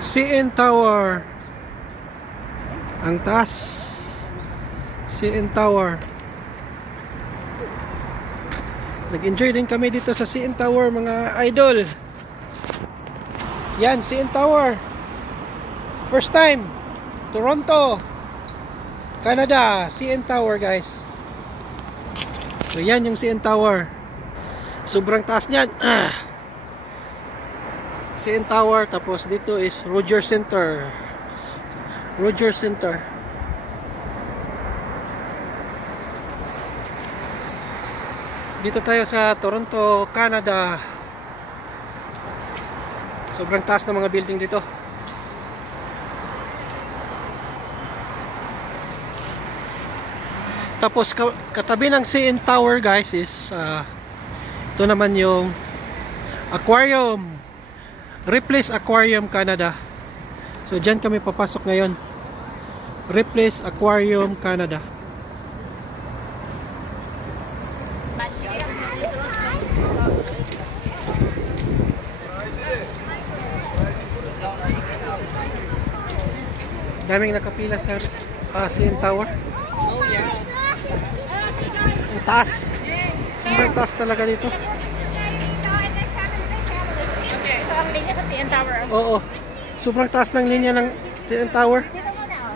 CN Tower. Ang taas. CN Tower. Nag-enjoy din kami dito sa CN Tower, mga idol. Yan, CN Tower. First time. Toronto, Canada. CN Tower, guys. So yan yung CN Tower. Sobrang taas niyan. CN Tower. Tapos dito is Rogers Center. Rogers Center. Dito tayo sa Toronto, Canada. Sobrang taas ng mga building dito. Tapos katabi ng CN Tower, guys, is ito naman yung aquarium. Ripley's Aquarium, Canada. So dyan kami papasok ngayon. Ripley's Aquarium, Canada. Daming nakapila sa CN Tower. Oh yeah. Ang taas. Sobrang taas talaga dito. Okay. So ang linya sa CN Tower. Oo. Sobrang taas ng linya ng CN Tower. Dito muna oh.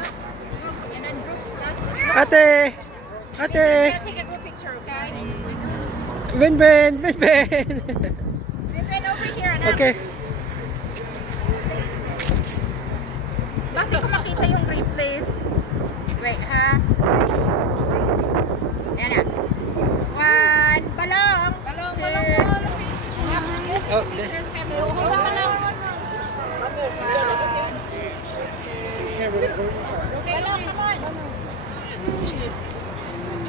Ate! Ate! Take a group picture, okay? Ben! We've been over here. Okay. Bakit ko makita yung replace? Wait, ha? Ayan na. One, balong! Balong! Oh, this. Balong, come on!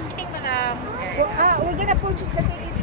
Kiting balong. We're gonna purchase the ticket.